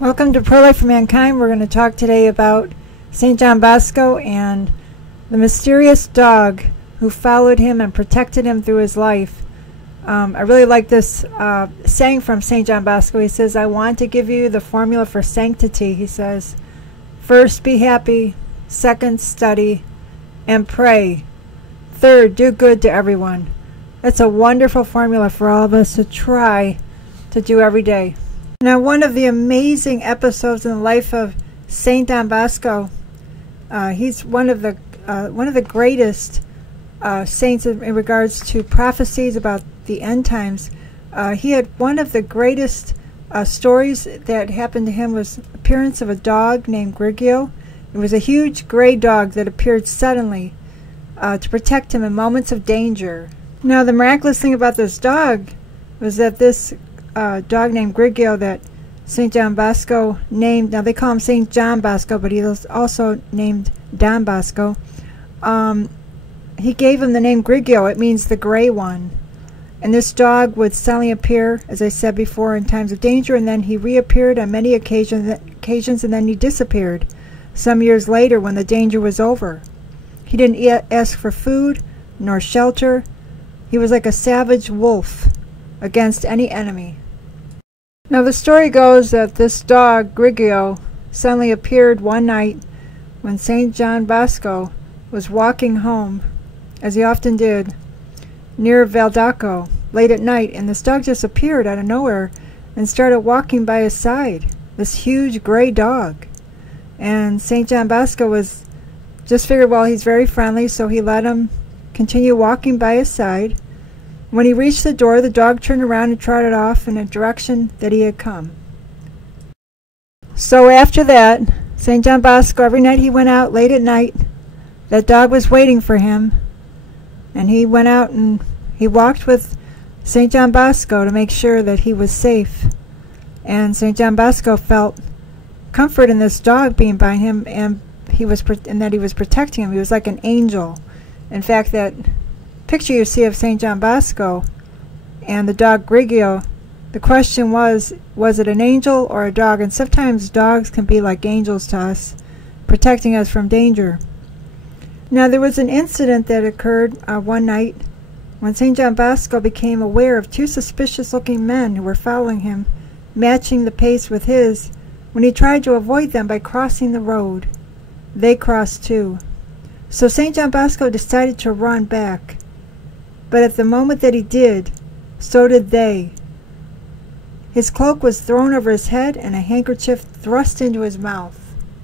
Welcome to Pro Life for Mankind. We're going to talk today about St. John Bosco and the mysterious dog who followed him and protected him through his life. I really like this saying from St. John Bosco. He says, I want to give you the formula for sanctity. He says, first, be happy. Second, study and pray. Third, do good to everyone. That's a wonderful formula for all of us to try to do every day. Now, one of the amazing episodes in the life of St. John Bosco, he's one of the greatest saints in regards to prophecies about the end times. He had one of the greatest stories that happened to him was the appearance of a dog named Greggio. It was a huge gray dog that appeared suddenly to protect him in moments of danger. Now, the miraculous thing about this dog was that this dog named Greggio that St. John Bosco named, now they call him St. John Bosco, but he was also named Don Bosco. He gave him the name Greggio. It means the gray one. And this dog would suddenly appear, as I said before, in times of danger, and then he reappeared on many occasions, and then he disappeared some years later when the danger was over. He didn't ask for food nor shelter. He was like a savage wolf against any enemy. Now the story goes that this dog, Greggio, suddenly appeared one night when St. John Bosco was walking home, as he often did, near Valdaco, late at night, and this dog just appeared out of nowhere and started walking by his side, this huge gray dog. And St. John Bosco was just figured, well, he's very friendly, so he let him continue walking by his side. When he reached the door, the dog turned around and trotted off in a direction that he had come. So after that, St. John Bosco, every night he went out late at night, that dog was waiting for him, and he went out and he walked with St. John Bosco to make sure that he was safe. And St. John Bosco felt comfort in this dog being by him, and that he was protecting him. He was like an angel. In fact, that picture you see of St. John Bosco and the dog Greggio, the question was it an angel or a dog? And sometimes dogs can be like angels to us, protecting us from danger. Now, there was an incident that occurred one night when St. John Bosco became aware of two suspicious-looking men who were following him, matching the pace with his, when he tried to avoid them by crossing the road. They crossed too. So St. John Bosco decided to run back. But at the moment that he did, so did they. His cloak was thrown over his head and a handkerchief thrust into his mouth.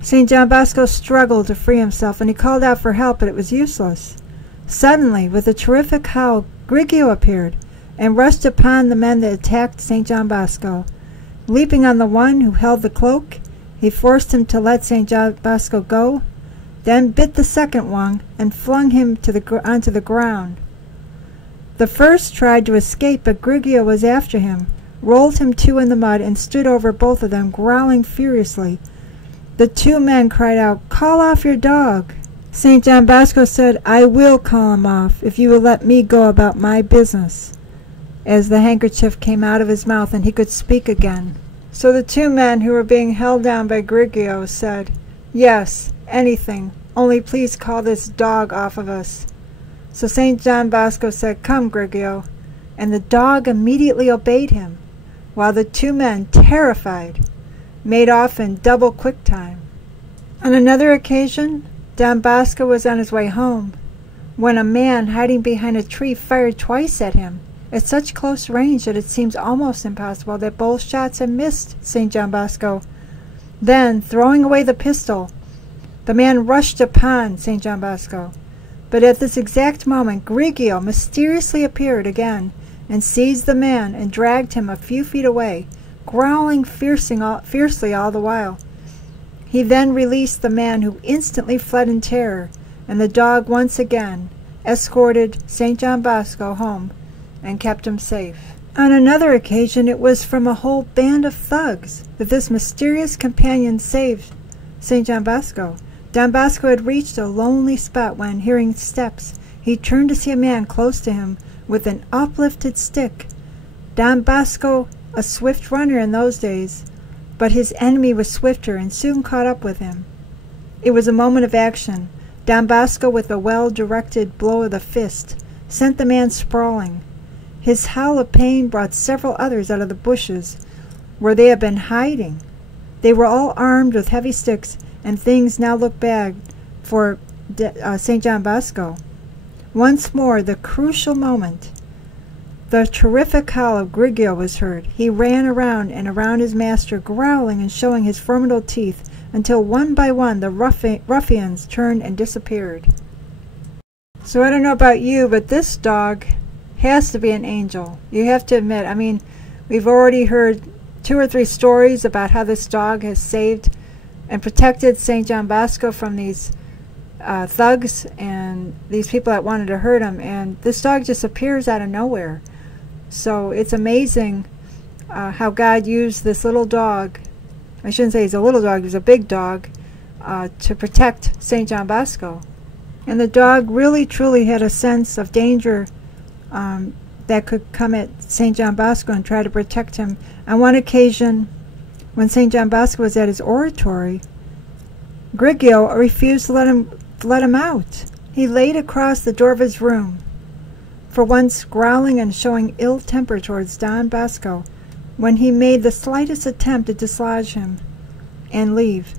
St. John Bosco struggled to free himself, and he called out for help, but it was useless. Suddenly, with a terrific howl, Greggio appeared and rushed upon the men that attacked St. John Bosco. Leaping on the one who held the cloak, he forced him to let St. John Bosco go, then bit the second one and flung him onto the ground. The first tried to escape, but Greggio was after him, rolled him two in the mud, and stood over both of them, growling furiously. The two men cried out, "Call off your dog!" St. John Bosco said, "I will call him off, if you will let me go about my business," as the handkerchief came out of his mouth and he could speak again. So the two men who were being held down by Greggio said, "Yes, anything, only please call this dog off of us." So St. John Bosco said, "Come, Greggio," and the dog immediately obeyed him, while the two men, terrified, made off in double quick time. On another occasion, Don Bosco was on his way home, when a man hiding behind a tree fired twice at him, at such close range that it seems almost impossible that both shots had missed St. John Bosco. Then, throwing away the pistol, the man rushed upon St. John Bosco. But at this exact moment, Greggio mysteriously appeared again and seized the man and dragged him a few feet away, growling fiercely all the while. He then released the man, who instantly fled in terror, and the dog once again escorted St. John Bosco home and kept him safe. On another occasion, it was from a whole band of thugs that this mysterious companion saved St. John Bosco. Don Bosco had reached a lonely spot when, hearing steps, he turned to see a man close to him with an uplifted stick. Don Bosco, a swift runner in those days, but his enemy was swifter and soon caught up with him. It was a moment of action. Don Bosco, with a well-directed blow of the fist, sent the man sprawling. His howl of pain brought several others out of the bushes where they had been hiding. They were all armed with heavy sticks, and things now looked bad for St. John Bosco. Once more, the crucial moment. The terrific howl of Greggio was heard. He ran around and around his master, growling and showing his formidable teeth, until one by one the ruffians turned and disappeared. So I don't know about you, but this dog has to be an angel. You have to admit, I mean, we've already heard 2 or 3 stories about how this dog has saved and protected St. John Bosco from these thugs and these people that wanted to hurt him, and this dog just appears out of nowhere. So it's amazing how God used this little dog. I shouldn't say he's a little dog, he's a big dog, to protect St. John Bosco. And the dog really truly had a sense of danger that could come at St. John Bosco and try to protect him. On one occasion, when St. John Bosco was at his oratory, Greggio refused to let him out. He laid across the door of his room, for once growling and showing ill temper towards Don Bosco, when he made the slightest attempt to dislodge him and leave.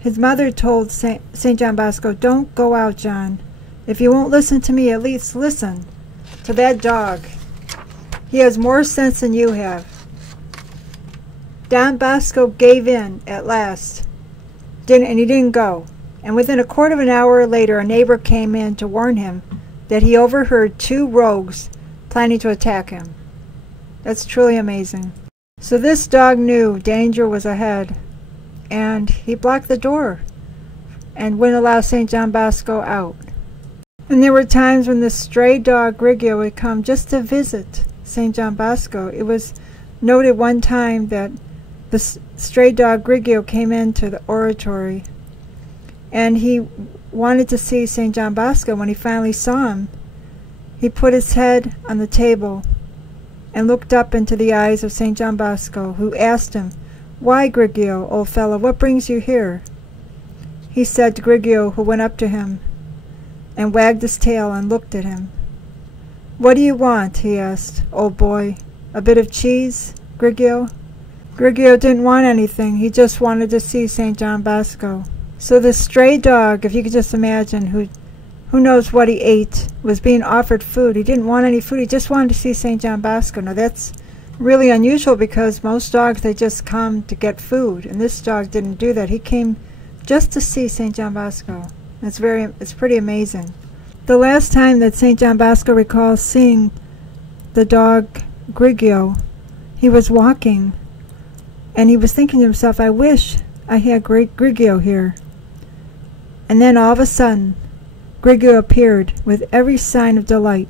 His mother told St. John Bosco, "Don't go out, John. If you won't listen to me, at least listen to that dog. He has more sense than you have." Don Bosco gave in at last, and he didn't go. And within a quarter of an hour later, a neighbor came in to warn him that he overheard 2 rogues planning to attack him. That's truly amazing. So this dog knew danger was ahead, and he blocked the door and wouldn't allow St. John Bosco out. And there were times when the stray dog Greggio would come just to visit St. John Bosco. It was noted one time that the stray dog Greggio came into the oratory, and he wanted to see St. John Bosco. When he finally saw him, he put his head on the table and looked up into the eyes of St. John Bosco, who asked him, "Why, Greggio, old fellow, what brings you here?" He said to Greggio, who went up to him and wagged his tail and looked at him. "What do you want?" he asked. "Old boy, a bit of cheese, Greggio?" Greggio didn't want anything. He just wanted to see St. John Bosco. So this stray dog, if you could just imagine, who knows what he ate, was being offered food. He didn't want any food. He just wanted to see St. John Bosco. Now that's really unusual, because most dogs, they just come to get food, and this dog didn't do that. He came just to see St. John Bosco. It's pretty amazing. The last time that St. John Bosco recalls seeing the dog Greggio, he was walking, and he was thinking to himself, "I wish I had Greggio here." And then all of a sudden, Greggio appeared with every sign of delight.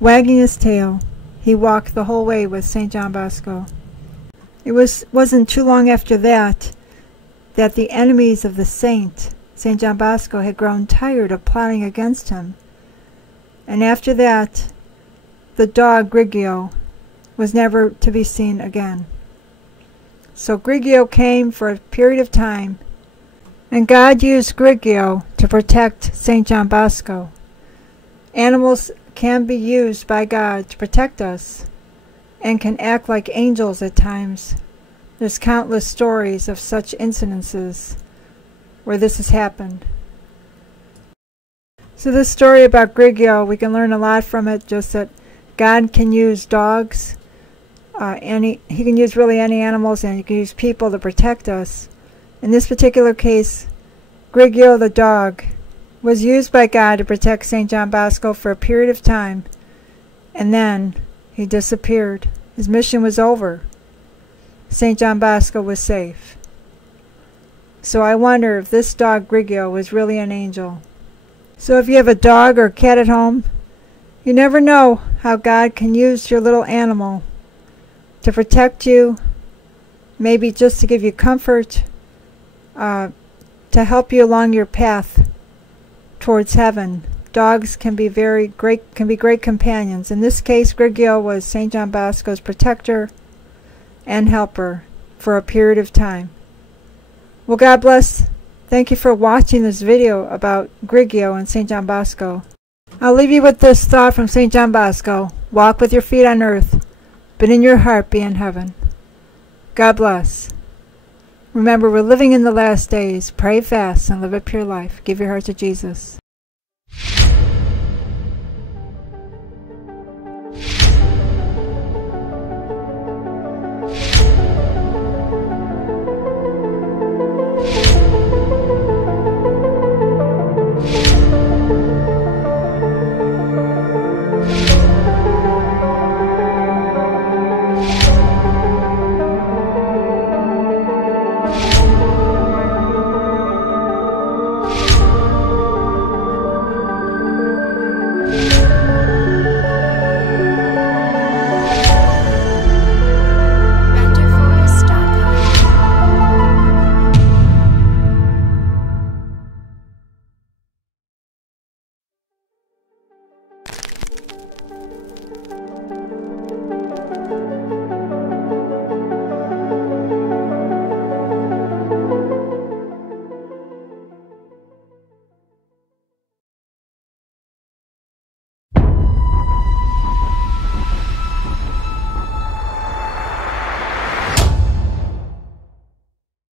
Wagging his tail, he walked the whole way with St. John Bosco. It wasn't too long after that the enemies of the St. John Bosco had grown tired of plotting against him. And after that, the dog Greggio was never to be seen again. So Greggio came for a period of time, and God used Greggio to protect St. John Bosco. Animals can be used by God to protect us and can act like angels at times. There's countless stories of such incidences where this has happened. So this story about Greggio, we can learn a lot from it, just that God can use dogs, he can use really any animals, and he can use people to protect us. In this particular case, Greggio the dog was used by God to protect St. John Bosco for a period of time, and then he disappeared. His mission was over. St. John Bosco was safe. So I wonder if this dog Greggio was really an angel. So if you have a dog or cat at home, you never know how God can use your little animal to protect you, maybe just to give you comfort, to help you along your path towards heaven. Dogs can be great companions. In this case, Greggio was St. John Bosco's protector and helper. for a period of time. Well, God bless. Thank you for watching this video about Greggio and St. John Bosco. I'll leave you with this thought from St. John Bosco. Walk with your feet on earth, but in your heart be in heaven. God bless. Remember, we're living in the last days. Pray fast and live a pure life. Give your heart to Jesus.